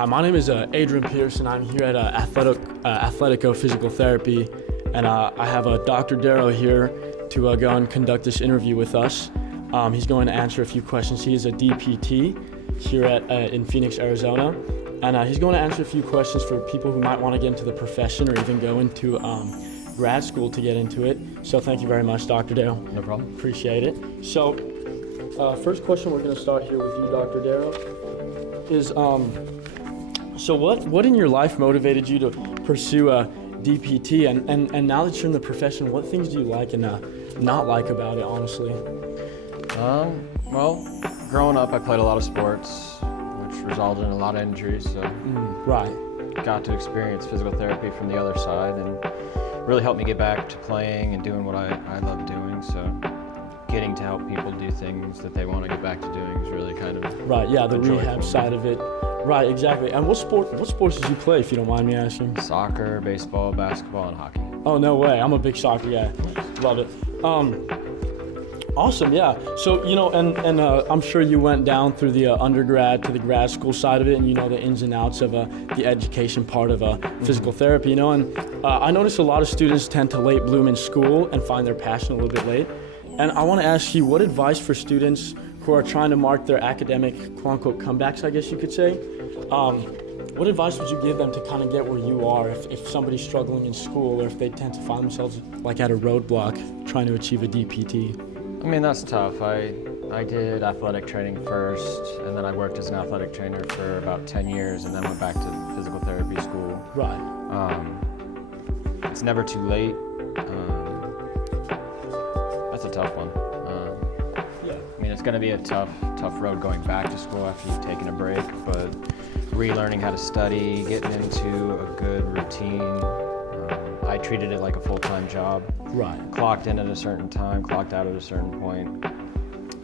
Hi, my name is Adrian Pearson. I'm here at Athletico Physical Therapy, and I have Dr. Darrow here to go and conduct this interview with us. He's going to answer a few questions. He is a DPT here in Phoenix, Arizona, and he's going to answer a few questions for people who might want to get into the profession or even go into grad school to get into it. So thank you very much, Dr. Darrow. No problem. Appreciate it. So first question we're going to start here with you, Dr. Darrow, is so what in your life motivated you to pursue a DPT, and now that you're in the profession, what things do you like and not like about it, honestly? Well, growing up I played a lot of sports, which resulted in a lot of injuries, so Right. got to experience physical therapy from the other side and really helped me get back to playing and doing what I love doing. So getting to help people do things that they want to get back to doing is really kind of Right, yeah, the joy rehab for me. side of it. Right, exactly. And what sports did you play, if you don't mind me asking? Soccer, baseball, basketball, and hockey. Oh, no way. I'm a big soccer guy. Love it. Awesome, yeah. So, and I'm sure you went down through the undergrad to the grad school side of it, and you know the ins and outs of the education part of physical therapy, and I notice a lot of students tend to late bloom in school and find their passion a little bit late. And I want to ask you, what advice for students who are trying to mark their academic, quote-unquote, comebacks, I guess you could say? What advice would you give them to kind of get where you are if somebody's struggling in school, or if they tend to find themselves like at a roadblock trying to achieve a DPT? I mean, that's tough. I did athletic training first, and then I worked as an athletic trainer for about 10 years, and then went back to physical therapy school. Right. It's never too late. That's a tough one. Yeah. I mean, it's going to be a tough road going back to school after you've taken a break, but relearning how to study, getting into a good routine. I treated it like a full-time job. Right. Clocked in at a certain time, clocked out at a certain point,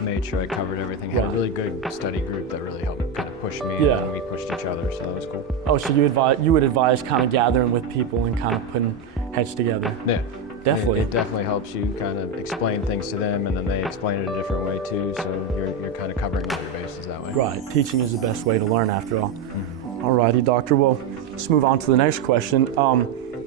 made sure I covered everything. Had a really good study group that really helped kind of push me, Yeah. and we pushed each other, so that was cool. Oh, so you would advise kind of gathering with people and kind of putting heads together? Yeah. Definitely. It definitely helps you kind of explain things to them, and then they explain it a different way too, so you're kind of covering all your bases that way. Right. Teaching is the best way to learn, after all. Alrighty, doctor. Well, let's move on to the next question.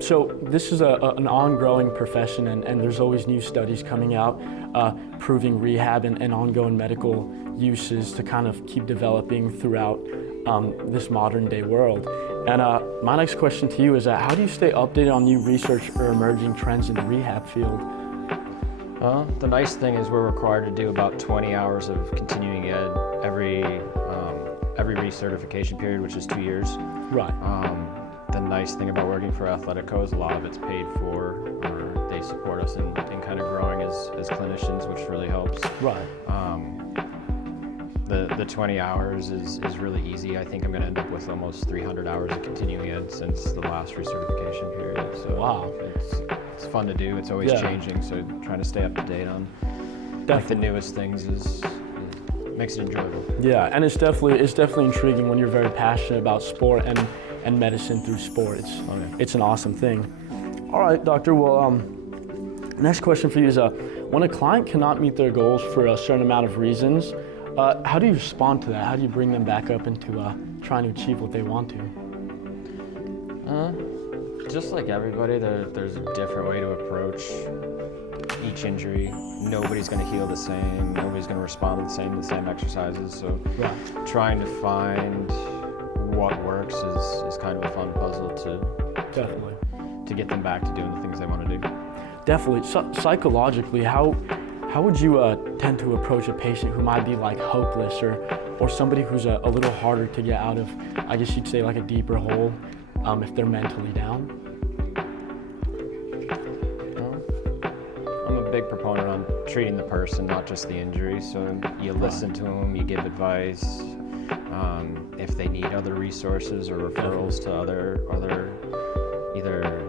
So this is an ongoing profession, and there's always new studies coming out proving rehab and ongoing medical uses to kind of keep developing throughout this modern day world. And my next question to you is how do you stay updated on new research or emerging trends in the rehab field? The nice thing is we're required to do about 20 hours of continuing ed every recertification period, which is 2 years. Right. The nice thing about working for Athletico is a lot of it's paid for, or they support us in kind of growing as clinicians, which really helps. Right. The 20 hours is really easy. I think I'm going to end up with almost 300 hours of continuing ed since the last recertification period. So Wow. It's fun to do. It's always changing, so trying to stay up to date on like the newest things makes it enjoyable. Yeah, and it's definitely intriguing when you're very passionate about sport and medicine through sport. It's an awesome thing. All right, doctor. Well, next question for you is when a client cannot meet their goals for a certain amount of reasons, how do you respond to that? How do you bring them back up into trying to achieve what they want to? Just like everybody, there's a different way to approach each injury. Nobody's going to heal the same. Nobody's going to respond to the same exercises. So trying to find what works is kind of a fun puzzle to get them back to doing the things they want to do. Definitely. Psychologically, how would you tend to approach a patient who might be like hopeless or somebody who's a little harder to get out of, I guess you'd say, like a deeper hole if they're mentally down? I'm a big proponent on treating the person, not just the injury. So you listen to them, you give advice. If they need other resources or referrals to other either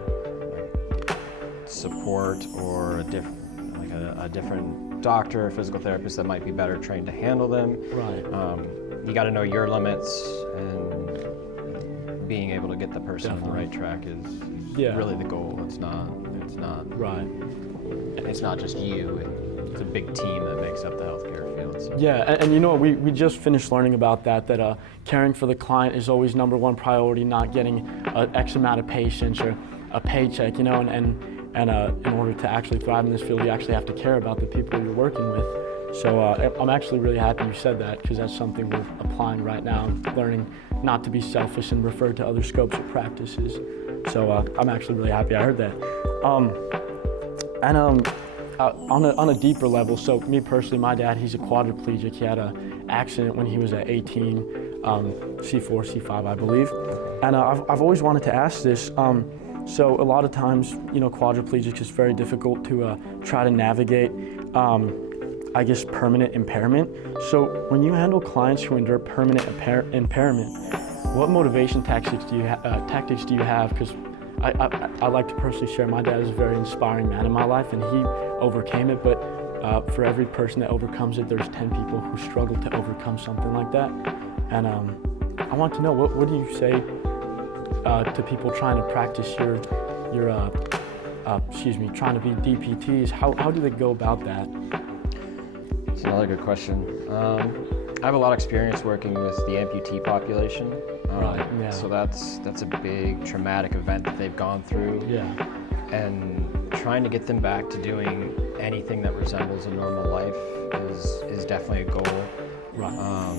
support or a different doctor or physical therapist that might be better trained to handle them. Right. You got to know your limits, and being able to get the person on the right track is really the goal. It's not Right. it's not just you. It's a big team that makes up the healthcare field. field. So. Yeah, and you know, we just finished learning about that caring for the client is always #1 priority, not getting X amount of patients or a paycheck, you know, and in order to actually thrive in this field, you actually have to care about the people you're working with. So I'm actually really happy you said that, because that's something we're applying right now, learning not to be selfish and refer to other scopes or practices. So I'm actually really happy I heard that. On a deeper level, so me personally, my dad, he's a quadriplegic. He had an accident when he was at 18, C4, C5, I believe. And I've always wanted to ask this. So a lot of times, you know, quadriplegics is very difficult to try to navigate, I guess, permanent impairment. So when you handle clients who endure permanent impairment, what motivation tactics do you have? Because I like to personally share, my dad is a very inspiring man in my life, and he overcame it, but for every person that overcomes it, there's 10 people who struggle to overcome something like that. And I want to know, what do you say to people trying to practice trying to be DPTs? How do they go about that? It's another good question. I have a lot of experience working with the amputee population. Right, yeah. So that's a big traumatic event that they've gone through. Yeah. And trying to get them back to doing anything that resembles a normal life is definitely a goal. Right.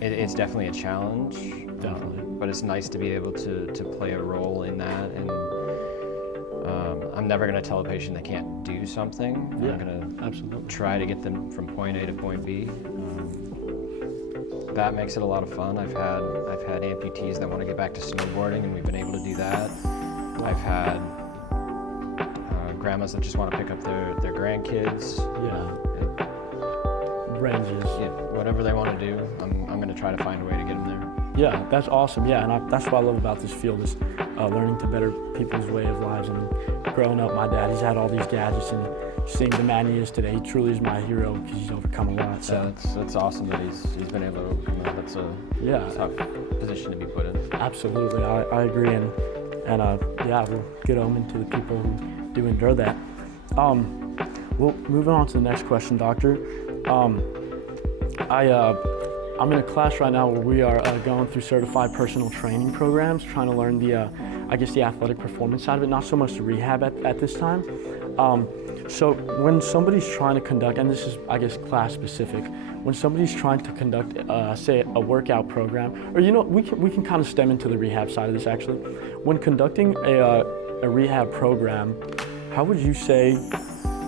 It's definitely a challenge. Definitely. But it's nice to be able to play a role in that. And I'm never going to tell a patient they can't do something. Yeah, I'm going to absolutely try to get them from point A to point B. That makes it a lot of fun. I've had amputees that want to get back to snowboarding, and we've been able to do that. I've had grandmas that just want to pick up their grandkids. Yeah. Ranges. Yeah, whatever they want to do, I'm going to try to find a way to get them there. Yeah, that's awesome. Yeah, and that's what I love about this field is learning to better people's way of lives. And growing up, my dad, he's had all these gadgets, and seeing the man he is today, he truly is my hero, because he's overcome a lot. So that's awesome that he's been able to overcome that. That's a tough position to be put in. Absolutely, I agree, and well, good omen to the people who do endure that. Well, moving on to the next question, Doctor. I'm in a class right now where we are going through certified personal training programs, trying to learn the athletic performance side of it, not so much the rehab at this time. So when somebody's trying to conduct, and this is, I guess, class specific, when somebody's trying to conduct, say, a workout program, or, you know, we can kind of stem into the rehab side of this, actually. When conducting a rehab program, how would you say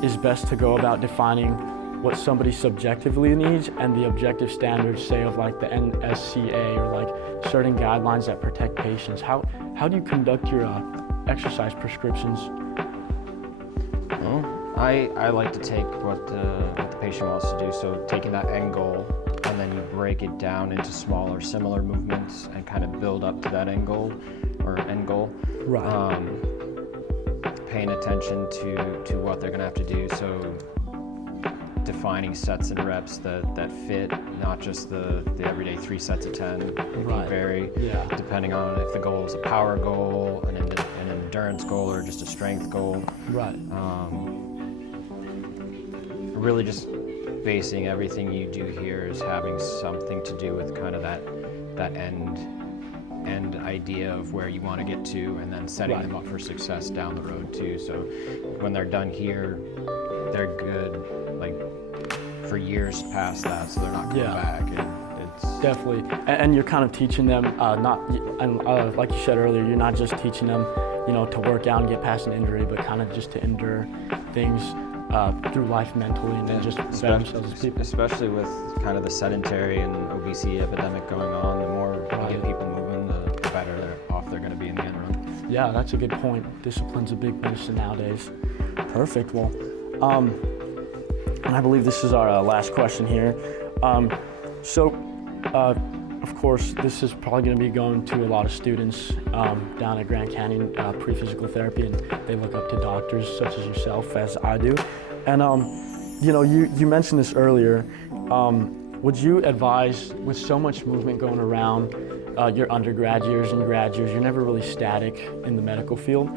is best to go about defining what somebody subjectively needs and the objective standards, say, of like the NSCA or like certain guidelines that protect patients? How do you conduct your exercise prescriptions? Well, I like to take what the patient wants to do, so taking that end goal, and then you break it down into smaller, similar movements and kind of build up to that end goal. Right. Paying attention to what they're going to have to do, so defining sets and reps that fit, not just the everyday 3 sets of 10. It can vary depending on if the goal is a power goal, an endurance goal, or just a strength goal. Right. Really just basing everything you do here is having something to do with kind of that end idea of where you want to get to, and then setting them up for success down the road too. So when they're done here, they're good, like, for years past that, so they're not coming back. And it's definitely, and you're kind of teaching them like you said earlier, you're not just teaching them, you know, to work out and get past an injury, but kind of just to endure things through life mentally, and then just better themselves as people. Especially with kind of the sedentary and obesity epidemic going on, the more you get people moving, the better off they're going to be in the end run. Yeah, that's a good point. Discipline's a big medicine nowadays. Perfect. Well, and I believe this is our last question here. Of course, this is probably going to be going to a lot of students down at Grand Canyon pre-physical therapy, and they look up to doctors such as yourself, as I do. And you know, you mentioned this earlier. Would you advise, with so much movement going around your undergrad years and grad years, you're never really static in the medical field.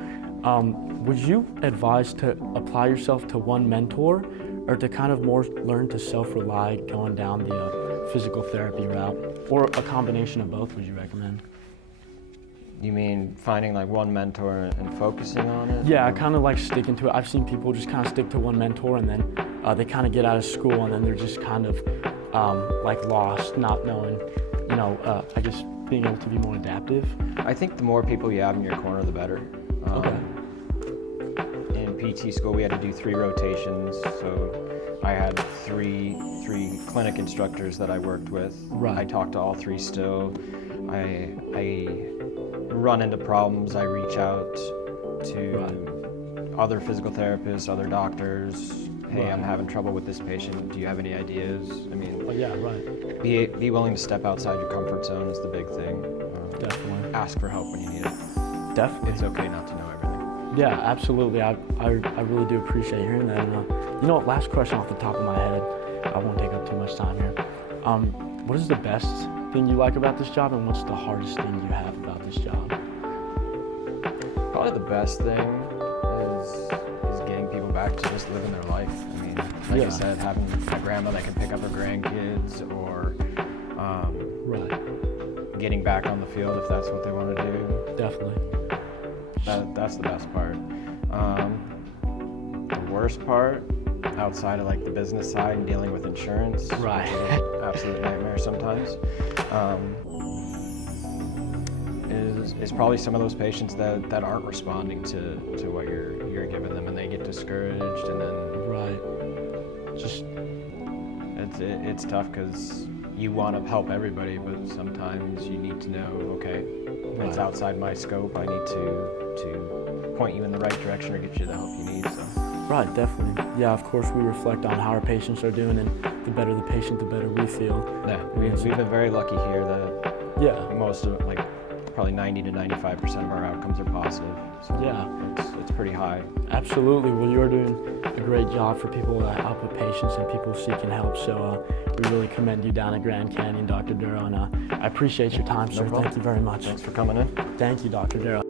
Would you advise to apply yourself to one mentor, or to kind of more learn to self-rely going down the physical therapy route, or a combination of both, would you recommend? You mean finding like one mentor and focusing on it? Yeah, kind of like sticking to it. I've seen people just kind of stick to one mentor, and then they kind of get out of school, and then they're just kind of like lost, not knowing, I guess being able to be more adaptive. I think the more people you have in your corner, the better. Okay. In PT school, we had to do 3 rotations, so I had three clinic instructors that I worked with. Right. I talked to all 3 still. I run into problems, I reach out to other physical therapists, other doctors. Hey, Right. I'm having trouble with this patient. Do you have any ideas? I mean, Yeah, right. be willing to step outside your comfort zone is the big thing. Definitely. Ask for help when you need it. Definitely. It's okay not to know everything. Yeah, absolutely. I really do appreciate hearing that. And, last question off the top of my head. I won't take up too much time here. What is the best thing you like about this job, and what's the hardest thing you have about this job? Probably the best thing is getting people back to just living their life. I mean, like I said, having a grandma that can pick up her grandkids, or Right. getting back on the field if that's what they want to do. Definitely. That's the best part. The worst part, outside of like the business side and dealing with insurance, Right. which is an absolute nightmare sometimes, is probably some of those patients that aren't responding to what you're giving them, and they get discouraged, and then Right. Just it's tough because you want to help everybody, but sometimes you need to know, okay, it's outside my scope. I need to point you in the right direction or get you the help you need. So. right, definitely. Yeah, of course we reflect on how our patients are doing, and the better the patient, the better we feel. Yeah, we've been very lucky here that Yeah. most of like probably 90 to 95% of our outcomes are positive. So Yeah. it's pretty high. Absolutely. Well, you're doing a great job for people that help with patients and people seeking help. So we really commend you down at Grand Canyon, Dr. Darrow. And I appreciate your time, sir. problem. Thank you very much. Thanks for coming in. Thank you, Dr. Darrow.